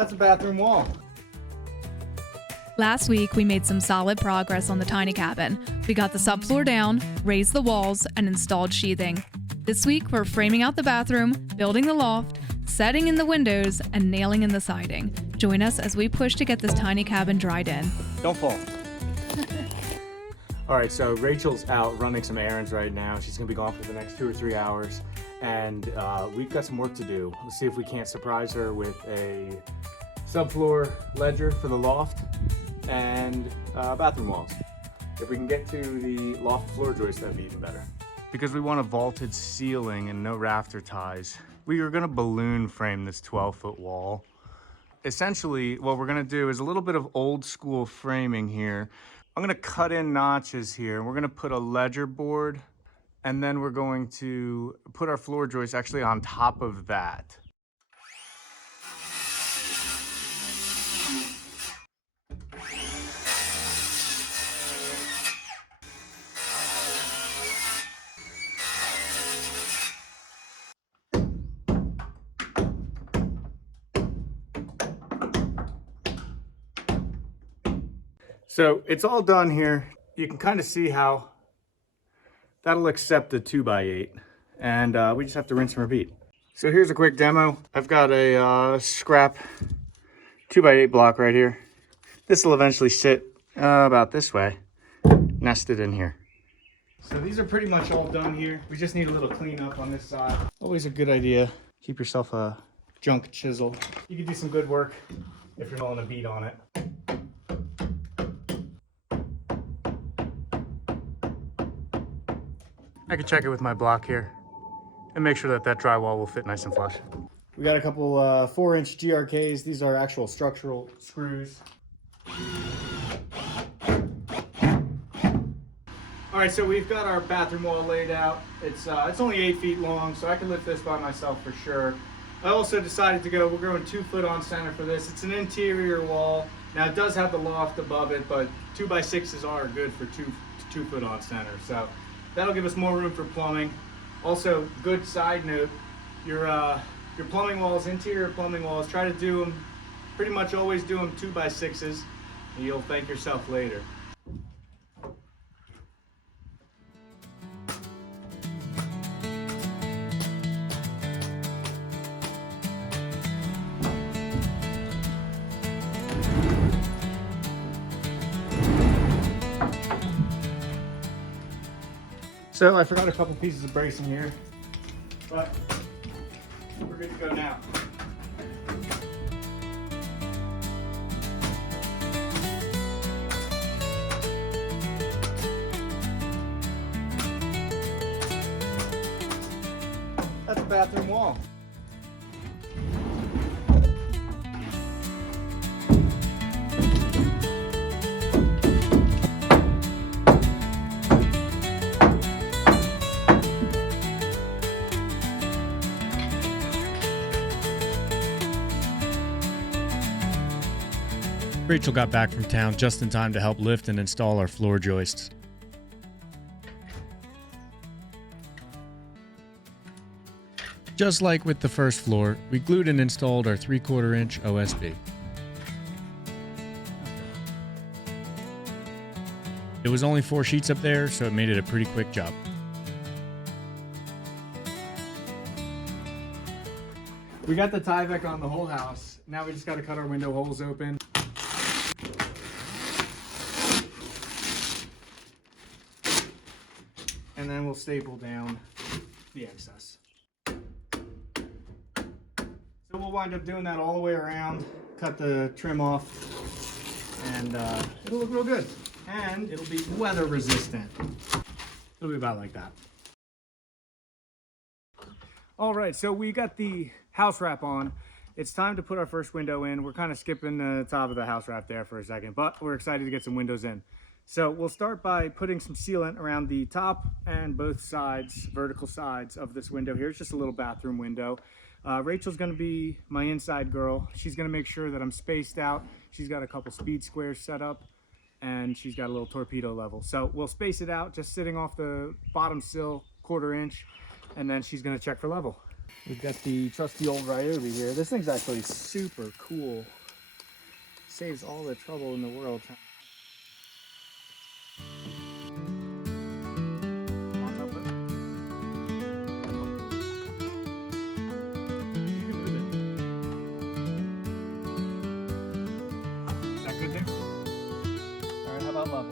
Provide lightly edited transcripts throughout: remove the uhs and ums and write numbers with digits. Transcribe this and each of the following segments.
That's a bathroom wall. Last week, we made some solid progress on the tiny cabin. We got the subfloor down, raised the walls, and installed sheathing. This week, we're framing out the bathroom, building the loft, setting in the windows, and nailing in the siding. Join us as we push to get this tiny cabin dried in. Don't fall. All right, so Rachel's out running some errands right now. She's gonna be gone for the next 2 or 3 hours. And we've got some work to do. Let's see if we can't surprise her with a subfloor ledger for the loft and bathroom walls. If we can get to the loft floor joist, that'd be even better. Because we want a vaulted ceiling and no rafter ties, we are gonna balloon frame this 12-foot wall. Essentially, what we're gonna do is a little bit of old school framing here. I'm gonna cut in notches here. We're gonna put a ledger board, and then we're going to put our floor joist actually on top of that. So it's all done here. You can kind of see how that'll accept the 2x8, and we just have to rinse and repeat. So here's a quick demo. I've got a scrap 2x8 block right here. This will eventually sit about this way, nested in here. So these are pretty much all done here. We just need a little cleanup on this side. Always a good idea. Keep yourself a junk chisel. You can do some good work if you're nailing a bead on it. I can check it with my block here and make sure that that drywall will fit nice and flush. We got a couple 4-inch GRKs. These are actual structural screws. All right, so we've got our bathroom wall laid out. It's only 8 feet long, so I can lift this by myself for sure. I also decided to we're going 2 foot on center for this. It's an interior wall. Now it does have the loft above it, but 2x6s are good for 2 foot on center. So that'll give us more room for plumbing. Also, good side note, your plumbing walls, interior plumbing walls, try to do them, pretty much always do them 2x6s, and you'll thank yourself later. So I forgot a couple pieces of bracing here, but we're good to go now. That's a bathroom wall. Rachel got back from town just in time to help lift and install our floor joists. Just like with the first floor, we glued and installed our 3/4 inch OSB. It was only 4 sheets up there, so it made it a pretty quick job. We got the Tyvek on the whole house. Now we just got to cut our window holes open. And then we'll staple down the excess. So we'll wind up doing that all the way around, cut the trim off, and it'll look real good. And it'll be weather resistant. It'll be about like that. All right, so we got the house wrap on. It's time to put our first window in. We're kind of skipping the top of the house wrap there for a second, but we're excited to get some windows in. So we'll start by putting some sealant around the top and both sides, vertical sides of this window here. It's just a little bathroom window. Rachel's gonna be my inside girl. She's gonna make sure that I'm spaced out. She's got a couple speed squares set up, and she's got a little torpedo level. So we'll space it out, just sitting off the bottom sill, 1/4 inch, and then she's gonna check for level. We've got the trusty old Ryobi here. This thing's actually super cool. Saves all the trouble in the world. Is that good there? All right, how about level?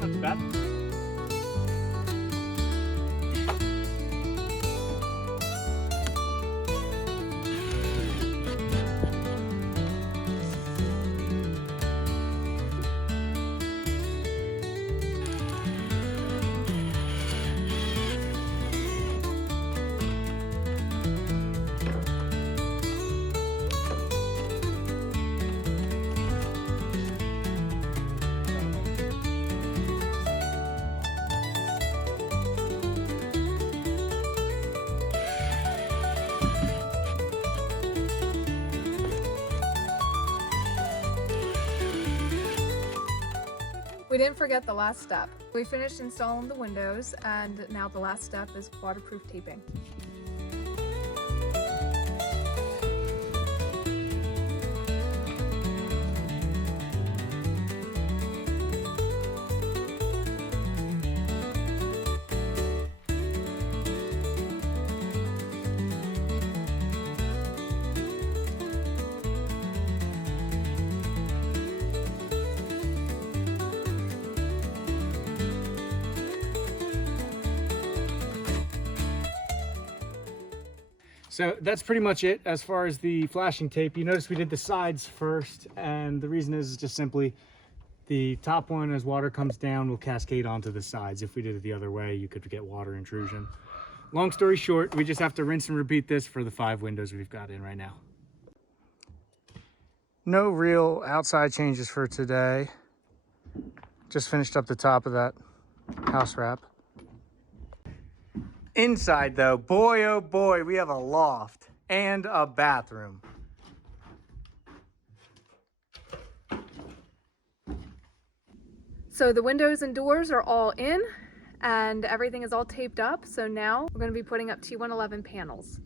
Not too bad. We didn't forget the last step. We finished installing the windows, and now the last step is waterproof taping. So that's pretty much it as far as the flashing tape. You notice we did the sides first, and the reason is just simply the top one, as water comes down, will cascade onto the sides. If we did it the other way, you could get water intrusion. Long story short, we just have to rinse and repeat this for the 5 windows we've got in right now. No real outside changes for today. Just finished up the top of that house wrap. Inside though, boy oh boy, we have a loft and a bathroom. So the windows and doors are all in and everything is all taped up. So now we're going to be putting up T111 panels.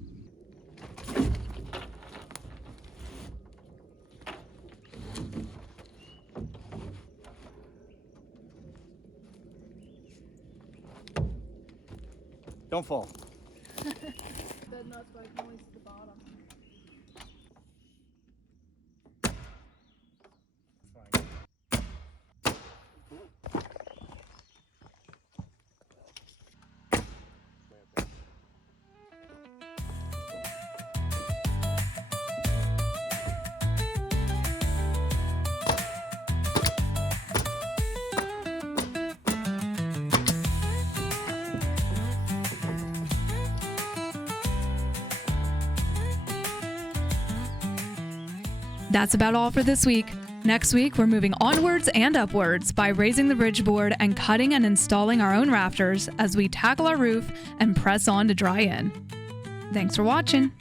Don't fall. Dead nuts, but I can only see the bottom. That's about all for this week. Next week, we're moving onwards and upwards by raising the ridge board and cutting and installing our own rafters as we tackle our roof and press on to dry in. Thanks for watching.